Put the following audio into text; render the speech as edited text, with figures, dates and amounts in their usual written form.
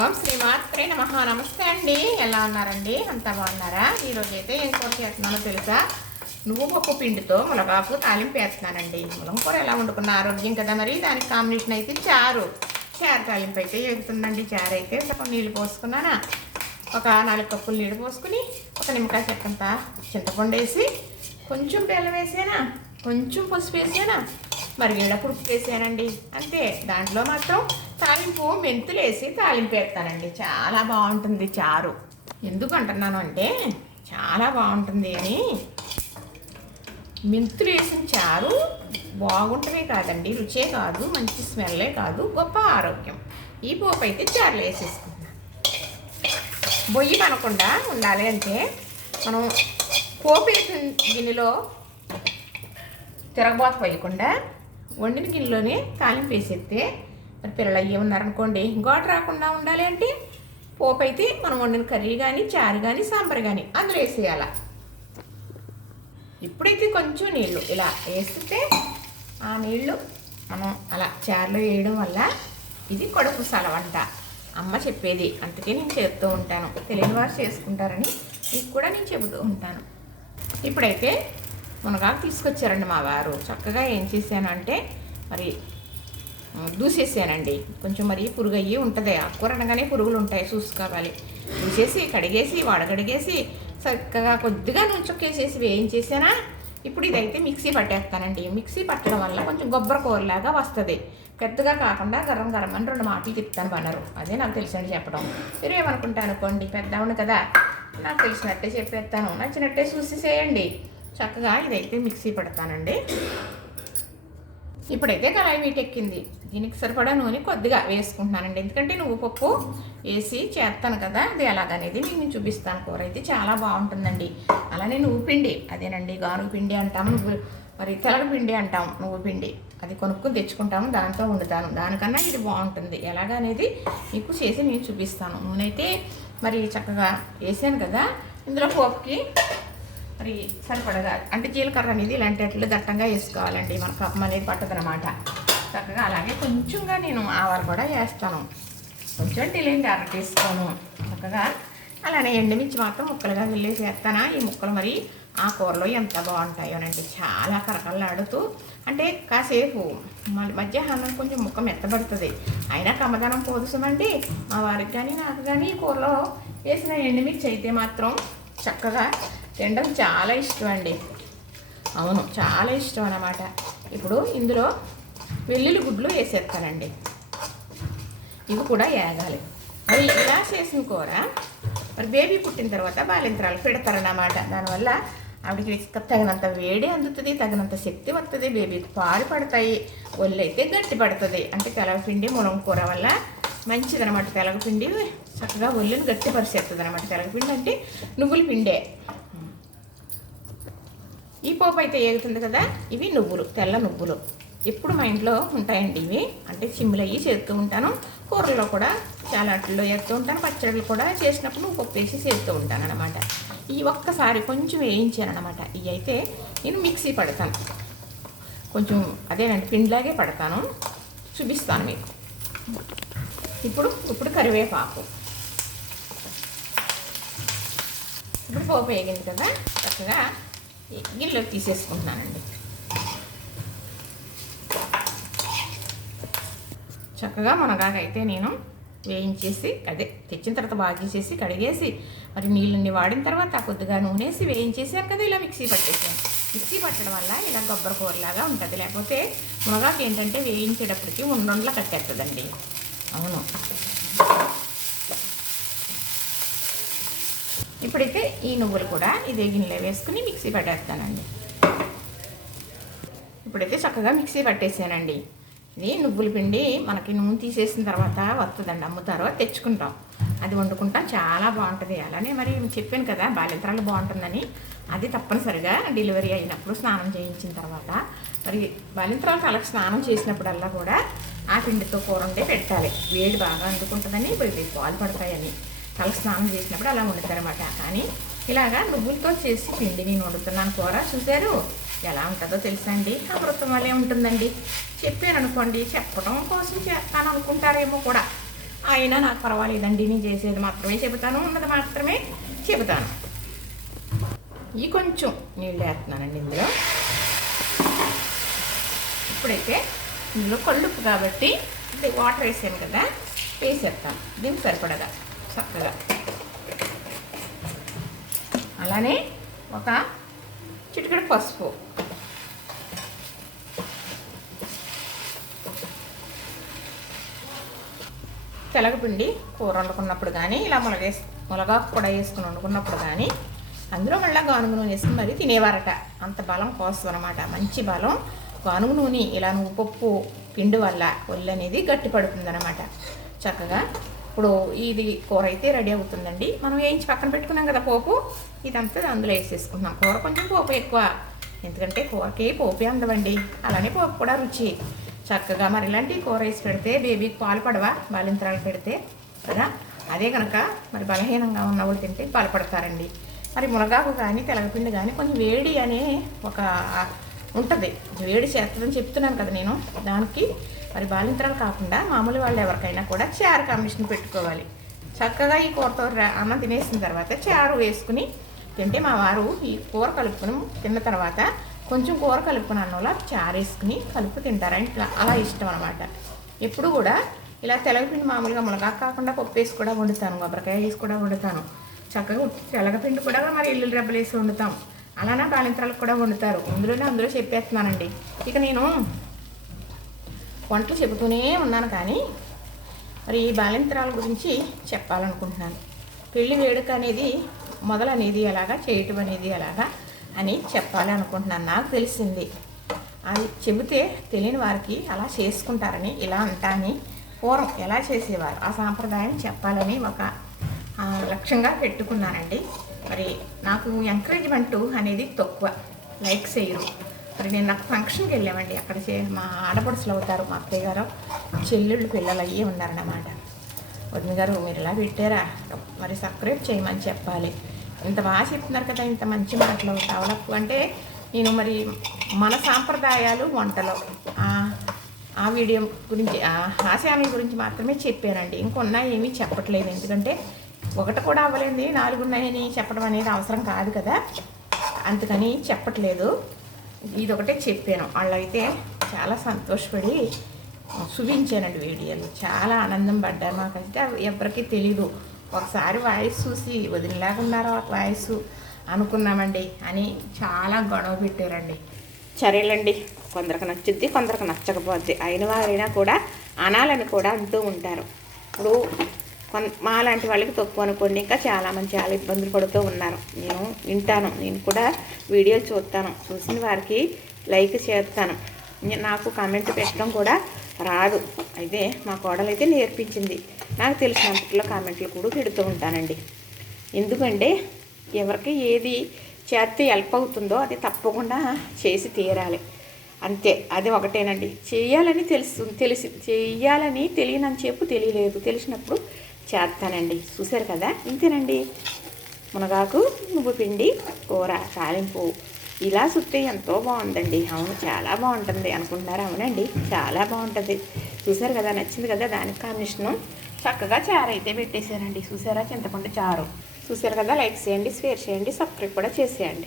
ఓం శ్రీమాత్రే నమః. నమస్తే అండి, ఎలా ఉన్నారండి? అంతా బాగున్నారా? ఈరోజు అయితే ఏం కూర చేస్తున్నానో తెలుసా? నువ్వు పప్పు పిండితో మునగాకు తాలింపు వేస్తున్నానండి. మునగకూర ఎలా వండుకున్న ఆరోగ్యం కదా, మరి దానికి కాంబినేషన్ అయితే చారు తాలింపు అయితే ఎగుతుందండి. చారు అయితే సగం నీళ్ళు పోసుకున్నానా, ఒక 4 కప్పులు నీళ్ళు పోసుకుని ఒక నిమ్మకాయ చెక్కంత చింతపండు వేసి కొంచెం బెల్లం వేసానా, కొంచెం పసుపు వేసానా, మరిగేటప్పుడు ఉప్పు వేసానండి. అంతే. దాంట్లో మాత్రం తాలింపు మెంతులు వేసి తాలింపు వేస్తానండి. చాలా బాగుంటుంది చారు. ఎందుకు అంటున్నాను అంటే చాలా బాగుంటుంది అని. మెంతులు వేసిన చారు బాగుంటమే కాదండి, రుచే కాదు, మంచి స్మెల్లే కాదు, గొప్ప ఆరోగ్యం. ఈ పోపు అయితే చారులో వేసేసుకుంటాం. బొయ్యి పనకుండా ఉండాలి అంటే మనం పోపు వేసిన గిన్నెలో తిరగబోత పోయకుండా వండిన గిన్నెలోనే తాలింపు వేసేస్తే, మరి పిల్లలు అయ్యి ఉన్నారనుకోండి, గోట రాకుండా ఉండాలి అంటే పోపు అయితే మనం వండిన కర్రీ కానీ చారు కానీ సాంబార్ కానీ అందులో వేసేయాల. ఇప్పుడైతే కొంచెం నీళ్ళు ఇలా వేస్తే ఆ నీళ్ళు మనం అలా చారులో వేయడం వల్ల ఇది కడుపు సలవంట అమ్మ చెప్పేది, అందుకే నేను చెప్తూ ఉంటాను. తెలియని వారు చేసుకుంటారని మీకు కూడా నేను చెబుతూ ఉంటాను. ఇప్పుడైతే మునగాకు తీసుకొచ్చారండి మా వారు. చక్కగా ఏం చేశాను అంటే మరి దూసేసానండి. కొంచెం మరి పురుగు అయ్యి ఉంటుంది, ఆకుకూర అనగానే పురుగులు ఉంటాయి, చూసుకోవాలి. దూసేసి కడిగేసి వడగడిగేసి చక్కగా కొద్దిగా నుంచొక్కేసేసి వేయించేసానా. ఇప్పుడు ఇదైతే మిక్సీ పట్టేస్తానండి. మిక్సీ పట్టడం వల్ల కొంచెం కొబ్బరి కూరలాగా వస్తుంది. పెద్దగా కాకుండా గరం గరం అని 2 మాటలు తిప్పుతాను బనరు. అదే నాకు తెలిసినట్టు చెప్పడం. మీరు ఏమనుకుంటా అనుకోండి, పెద్దవాడిని కదా, నాకు తెలిసినట్టే చెప్పేస్తాను, నచ్చినట్టే చూసి చేయండి. చక్కగా ఇదైతే మిక్సీ పడతానండి. ఇప్పుడైతే కళాయి వీటెక్కింది. దీనికి సరిపడా నూనె కొద్దిగా వేసుకుంటున్నానండి, ఎందుకంటే నువ్వు పప్పు వేసి చేస్తాను కదా, అది ఎలాగనేది నేను చూపిస్తాను. కూర అయితే చాలా బాగుంటుందండి. అలానే నువ్వు పిండి, అదేనండి గానుగ పిండి అంటాము, నువ్వు మరి తెలగపిండి అంటాం, నువ్వు పిండి అది కొనుక్కొని తెచ్చుకుంటాము, దాంతో వండుతాను. దానికన్నా ఇది బాగుంటుంది. ఎలాగనేది మీకు చేసి నేను చూపిస్తాను. నూనె అయితే మరి చక్కగా వేసాను కదా, ఇందులో పోపుకి మరి సరిపడగా అంటే జీలకర్ర అనేది ఇలాంటి అట్లు దట్టంగా వేసుకోవాలండి, మన కప్పం అనేది పట్టదనమాట. చక్కగా అలాగే కొంచెంగా నేను ఆవాలు కూడా వేస్తాను, కొంచెం ఢిల్లీని అర తీసుకోను. చక్కగా అలానే ఎండుమిర్చి మాత్రం ముక్కలుగా వెళ్ళేసి వేస్తానా. ఈ ముక్కలు మరి ఆ కూరలో ఎంత బాగుంటాయోనండి, చాలా కరకల్లాడుతూ. అంటే కాసేపు మధ్యాహ్నం కొంచెం ముక్క మెత్తబడుతుంది, అయినా కమ్మదనం పోదుసమండి. మా వారికి కానీ నాకు కానీ ఈ కూరలో వేసిన ఎండుమిర్చి అయితే మాత్రం చక్కగా తినడం చాలా ఇష్టం అండి. అవును, చాలా ఇష్టం అన్నమాట. ఇప్పుడు ఇందులో వెల్లుల్లి గుడ్లు వేసేస్తానండి, ఇవి కూడా వేగాలి. మరి ఇలా చేసిన కూర మరి బేబీ పుట్టిన తర్వాత బాలింతరాలు పెడతారన్నమాట. దానివల్ల ఆవిడకి తగినంత వేడి అందుతుంది, తగినంత శక్తి వస్తుంది, బేబీకి పాలు పడతాయి, ఒళ్ళు అయితే గట్టి పడుతుంది. అంటే తెలగపిండి మునగ కూర వల్ల మంచిదనమాట. తెలగపిండి చక్కగా ఒళ్ళుని గట్టి పరిచేస్తుంది అనమాట. తెలగపిండి అంటే నువ్వుల పిండే. ఈ పోపు అయితే ఏగుతుంది కదా, ఇవి నువ్వులు, తెల్ల నువ్వులు ఎప్పుడు మా ఇంట్లో ఉంటాయండి. ఇవి అంటే చిమ్ములు అయ్యి చేస్తూ ఉంటాను, కూరల్లో కూడా చాలా అట్లలో వేస్తూ ఉంటాను, పచ్చళ్ళు కూడా చేసినప్పుడు నువ్వు పప్పు వేసి చేస్తూ ఉంటాను అనమాట. ఈ ఒక్కసారి కొంచెం వేయించాను అనమాట. ఇవి అయితే నేను మిక్సీ పడతాను, కొంచెం అదేనండి పిండిలాగే పడతాను, చూపిస్తాను మీకు. ఇప్పుడు కరివేపాకు, ఇప్పుడు పోపు వేగింది కదా, చక్కగా గిన్నెలోకి తీసేసుకుంటున్నానండి. చక్కగా మునగాకైతే నేను వేయించేసి తెచ్చిన తర్వాత బాగా చేసేసి కడిగేసి మరి నీళ్ళని వాడిన తర్వాత కొద్దిగా నూనెసి వేయించేసాను కదా, ఇలా మిక్సీ పట్టేసాను. మిక్సీ పట్టడం వల్ల ఇలా కొబ్బరి కూరలాగా ఉంటుంది. లేకపోతే మునగాకు ఏంటంటే వేయించేటప్పటికి ఉండలా కట్టేస్తుందండి. అవును. ఇప్పుడైతే ఈ నువ్వులు కూడా ఇదే గిన్నెలో వేసుకుని మిక్సీ పట్టేస్తానండి. ఇప్పుడైతే చక్కగా మిక్సీ పట్టేసానండి. ఇది నువ్వుల పిండి మనకి నూనె తీసేసిన తర్వాత వస్తుందండి, అమ్ముతారో తెచ్చుకుంటాం, అది వండుకుంటాం, చాలా బాగుంటుంది. అలానే మరి చెప్పాను కదా బాలింతరాలు బాగుంటుందని, అది తప్పనిసరిగా డెలివరీ అయినప్పుడు స్నానం చేయించిన తర్వాత మరి బాలింతరాలు తలకు స్నానం చేసినప్పుడల్లా కూడా ఆ పిండితో కూర ఉండే పెట్టాలి. వేడి బాగా అందుకుంటుందని, పాలు పడతాయని తల స్నానం చేసినప్పుడు అలా వండుతారనమాట. కానీ ఇలాగా నువ్వులతో చేసి పిండి నేను వండుతున్నాను కూర, చూశారు ఎలా ఉంటుందో తెలుసా అండి? అమృతం వల్లే ఉంటుందండి. చెప్పాను అనుకోండి, చెప్పడం కోసం చేస్తాను అనుకుంటారేమో కూడా, అయినా నాకు పర్వాలేదండి, నేను చేసేది మాత్రమే చెబుతాను, ఉన్నది మాత్రమే చెబుతాను. ఈ కొంచెం నీళ్ళు వేస్తున్నానండి ఇందులో. ఇప్పుడైతే ఇందులో కళ్ళుప్పు కాబట్టి వాటర్ వేసాను కదా, వేసేస్తాను దీనికి సరిపడగా చక్కగా. అలానే ఒక చిటికెడు పసుపు, తెలగపిండి కూర వండుకున్నప్పుడు కానీ ఇలా మునగాకు కూడా వేసుకుని వండుకున్నప్పుడు కానీ అందులో మళ్ళీ గానుగ నూనె వేసుకుని మరీ తినేవారట. అంత బలం కోసం అనమాట, మంచి బలం. గానుగ నూనె ఇలా నువ్వుపప్పు పిండి వల్ల ఒళ్ళు అనేది గట్టి పడుతుంది అనమాట. చక్కగా ఇప్పుడు ఇది కూర అయితే రెడీ అవుతుందండి. మనం వేయించి పక్కన పెట్టుకున్నాం కదా పోపు, ఇదంతా అందులో వేసేసుకుంటున్నాం. కూర కొంచెం పోపు ఎక్కువ, ఎందుకంటే కూరకి పోపే అందవండి, అలానే పోపు కూడా రుచి. చక్కగా మరి ఇలాంటి కూర వేసి పెడితే బేబీకి పాలు పడవా, బాలింతరాలు పెడితే కదా, అదే కనుక మరి బలహీనంగా ఉన్న వాళ్ళు తింటే పాలు పడతారండి. మరి మునగాకు కానీ తెలగపిండి కానీ కొంచెం వేడి అనే ఒక ఉంటుంది, వేడి చేస్తుందని చెప్తున్నాను కదా నేను. దానికి మరి బాలింతరాలు కాకుండా మామూలు వాళ్ళు ఎవరికైనా కూడా చారు కాంబినేషన్ పెట్టుకోవాలి. చక్కగా ఈ కూరతో అన్నం తినేసిన తర్వాత చారు వేసుకుని తింటే మా వారు ఈ కూర కలుపుకుని తిన్న తర్వాత కొంచెం కూర కలుపుకుని అన్నంలో చారు వేసుకుని కలుపు తింటారు. ఇట్లా అలా ఇష్టం అనమాట. ఎప్పుడు కూడా ఇలా తెలగపిండి మామూలుగా మునగాకు కాకుండా పప్పు వేసి కూడా వండుతాను, కొబ్బరికాయ వేసి కూడా వండుతాను. చక్కగా తెలగపిండి కూడా మరి ఎల్లుల్లి రెబ్బలు వేసి వండుతాం. అలానే బాలింతరాలకు కూడా వండుతారు. అందులో చెప్పేస్తున్నానండి. ఇక నేను వంటలు చెబుతూనే ఉన్నాను కానీ మరి ఈ బాలింతరాల గురించి చెప్పాలనుకుంటున్నాను. పెళ్లి వేడుక అనేది మొదలనేది ఎలాగా, చేయటం అనేది ఎలాగా అని చెప్పాలి అనుకుంటున్నాను. నాకు తెలిసింది అది చెబితే తెలియని వారికి అలా చేసుకుంటారని, ఇలా అంటాని పూర్వం ఎలా చేసేవారు ఆ సాంప్రదాయం చెప్పాలని ఒక లక్ష్యంగా పెట్టుకున్నానండి. మరి నాకు ఎంకరేజ్మెంటు అనేది తక్కువ, లైక్ చేయరు. మరి నేను నాకు ఫంక్షన్కి వెళ్ళామండి, అక్కడ మా ఆడపడుచులు అవుతారు, మా అత్తయ్య గారు చెల్లెళ్ళు పిల్లలు అయ్యే ఉన్నారన్నమాట. వదిన గారు మీరు ఇలా పెట్టారా, మరి సబ్స్క్రైబ్ చేయమని చెప్పాలి, ఇంత బాగా చెప్తున్నారు కదా, ఇంత మంచి మాటలు డెవలప్ అంటే నేను మరి మన సాంప్రదాయాలు వంటలు ఆ వీడియో గురించి ఆ ఛానల్ గురించి మాత్రమే చెప్పానండి. ఇంకొన్నా ఏమీ చెప్పట్లేదు, ఎందుకంటే ఒకటి కూడా అవ్వలేంది 4 ఉన్నాయని చెప్పడం అనేది అవసరం కాదు కదా, అందుకని చెప్పట్లేదు. ఇదొకటే చెప్పాను. వాళ్ళైతే చాలా సంతోషపడి చూపించానండి వీడియోలు, చాలా ఆనందం పడ్డారు. మాకైతే ఎవరికి తెలీదు. ఒకసారి వాయిస్ చూసి వదిలేకున్నారో వాయిస్ అనుకున్నామండి అని చాలా గొడవ పెట్టారండి. సరేలేండి, కొందరికి నచ్చుద్ది, కొందరికి నచ్చకపోద్ది, అయిన వారైనా కూడా అనాలని కూడా అంటూ ఉంటారు. ఇప్పుడు మా లాంటి వాళ్ళకి తక్కువ అనుకోండి, ఇంకా చాలామంది చాలా ఇబ్బందులు పడుతూ ఉన్నారు. నేను వింటాను, నేను కూడా వీడియోలు చూస్తాను, చూసిన వారికి లైక్ చేస్తాను. నాకు కామెంట్ పెట్టడం కూడా రాదు, అయితే మా కోడలు అయితే నేర్పించింది. నాకు తెలిసినంతలో కామెంట్లు కూడా పెడుతూ ఉంటానండి. ఎందుకంటే ఎవరికి ఏది చేస్తే హెల్ప్ అవుతుందో అది తప్పకుండా చేసి తీరాలి, అంతే. అది ఒకటేనండి. చేయాలని చేయాలని తెలియనని చెప్పు తెలియలేదు, తెలిసినప్పుడు చేస్తానండి. చూసారు కదా, ఇంతేనండి. మునగాకు నువ్వు పిండి కూర తాలింపు ఇలా చుట్టే ఎంతో బాగుందండి. అవును, చాలా బాగుంటుంది అనుకుంటున్నారు. అవునండి, చాలా బాగుంటుంది. చూసారు కదా, నచ్చింది కదా. దానికి కాంబినేషను చక్కగా చారు అయితే పెట్టేశానండి. చూసారా, చింతపండు చారు. చూసారు కదా, లైక్ చేయండి, షేర్ చేయండి, సబ్స్క్రైబ్ కూడా చేసేయండి.